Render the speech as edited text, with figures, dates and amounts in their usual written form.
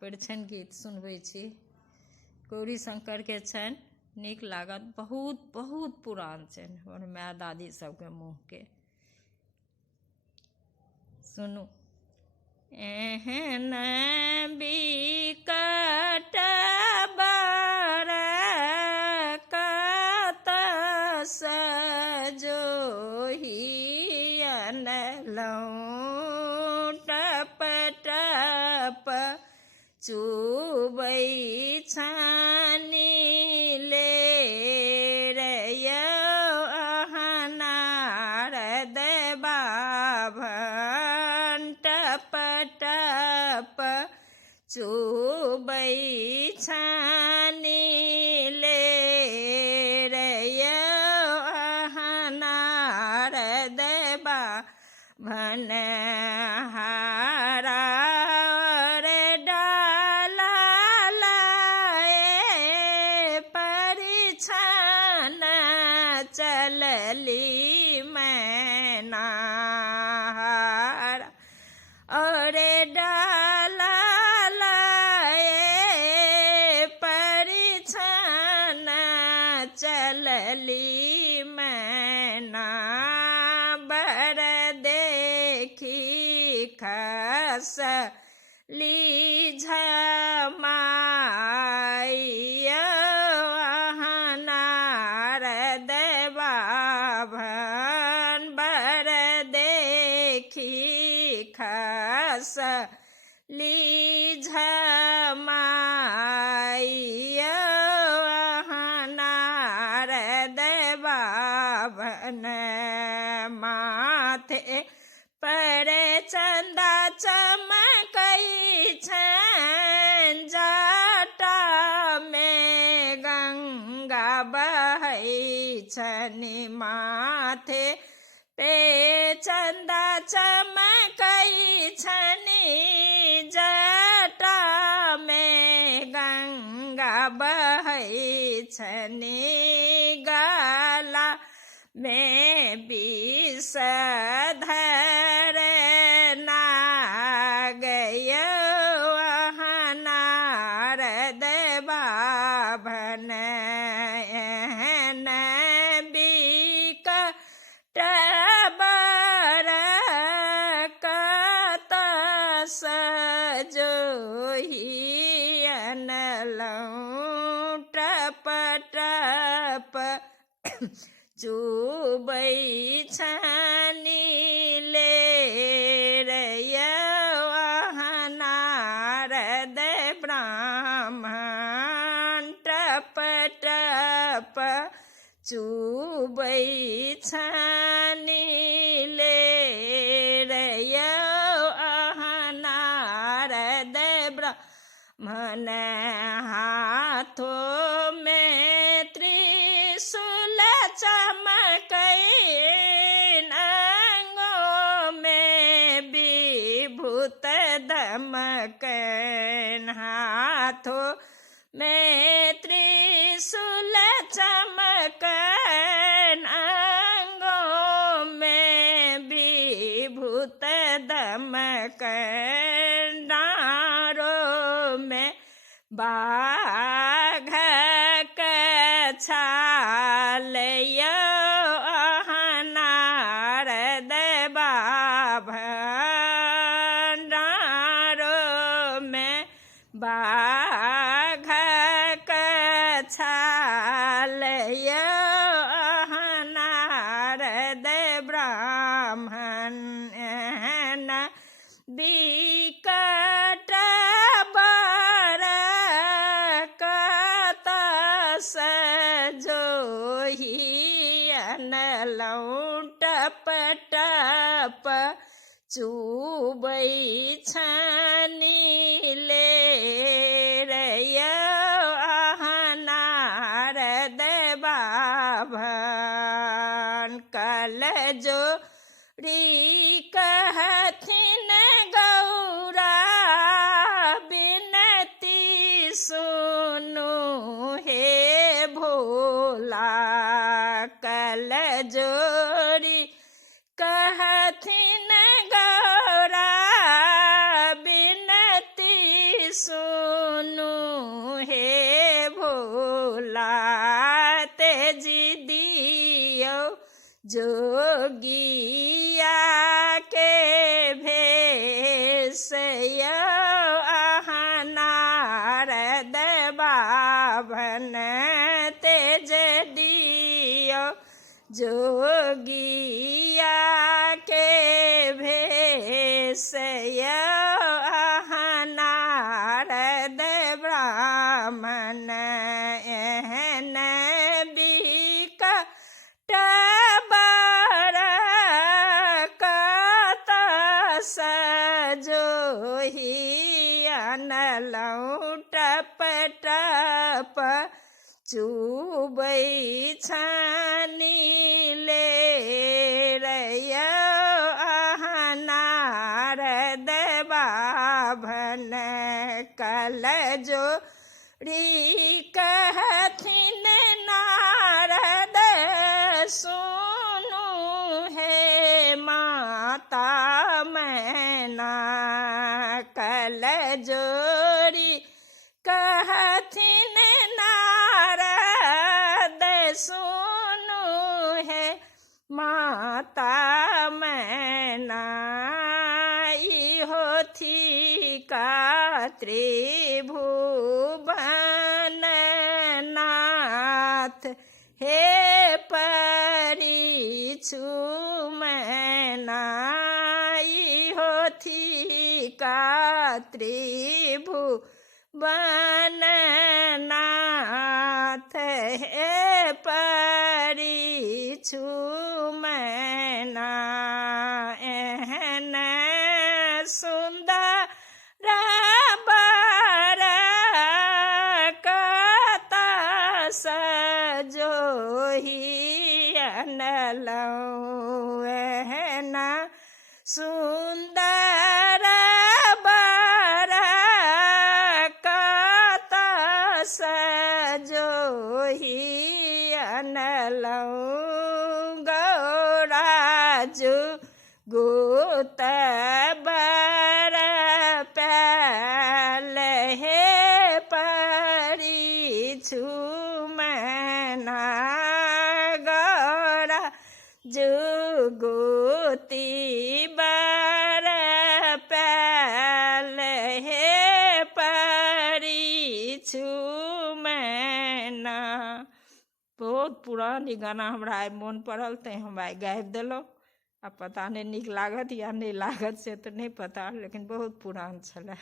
परिछन गीत सुनबै छी। गौरी शंकर के छनि, नीक लागत। बहुत बहुत पुरान छनि, हमर माय दादी सबके मुँह के। सुनू। एहन बिकट बर कत सजोहियन लौं टप टप चुबै छानी ले रे यौ नारद बाभन टप टप चुबै छानी ले रे यौ नारद बाभन हारा रे डाला लाए परिछन चलली मैना हारा और डाला लाए परिछन चलली मैना बर देखी खसली झमाइया नारद बाभन बर देखी खसली झमाइया नारद बाभन माथे पर चंदा चमकई छनि, जटा में गंगा बहै छनि। माथे पे चंदा चमकई छनि, जटा में गंगा बहै छनि। गला में विषधर नाग यौ नारद बाभन एहन बिकट बर कत सजोहियन लौं टप टप चुबै छानी ले रे यौ नारद ब्राह्मण टप टप चुबै छानी ले रे यौ नारद ब्राह्मण हाथों में त्रिशूल चमकै अंगों में विभूत दमकन। हाथों में त्रिशूल चमकन अंगों में विभूत दमकन। डाँरों में बाघ छाल यौ नारद बाभन डाँरों में बाघ छाल यौ नारद ब्राह्मण एहन बिकट बर कत सजोहियन लौं टप टप चुबै छानी ले रे यौ नारद बाभन कल जोड़ी कहथिन गौरा बिनती सुनु हे भोला। कल जोड़ी कहथिन गौरा बिनती सुनु जोगिया के भेष यो अहाँ नारद बाभन तेज दियो। जोगिया के भेष यो अहाँ नारद ब्राह्मण एहन बिकट बर कत सजोहि अनलहुँ टप टप चुबै छानी ले रयो अहाँ नारद बाभन कल जोड़ी कहथिन नारद सुनु हे माता मैना। कल जोड़ी कहथिन नारद सुनु है माता मैना। इहो थी का त्रिभुवन नाथ हे परिछु मैना। इहो थी का त्रिभुवन नाथ हे परिछु मैना। एहन सुंदर बर कत सजोहि अनलहुँ। एहन सुंदर बर कत सजोहि अनलहुँ। गौराजु गुत बर पैल हे परिछु मैना। गौराजु गुति बर पैल हे परिछु मैना। बहुत पुरान ई गाना हमरा आइ मोन पड़ल तैं हम आइ गाबि देलहुँ। अब पता नहीं नीक लागत या नहीं लागत से तो नहीं पता, लेकिन बहुत पुरान छलै।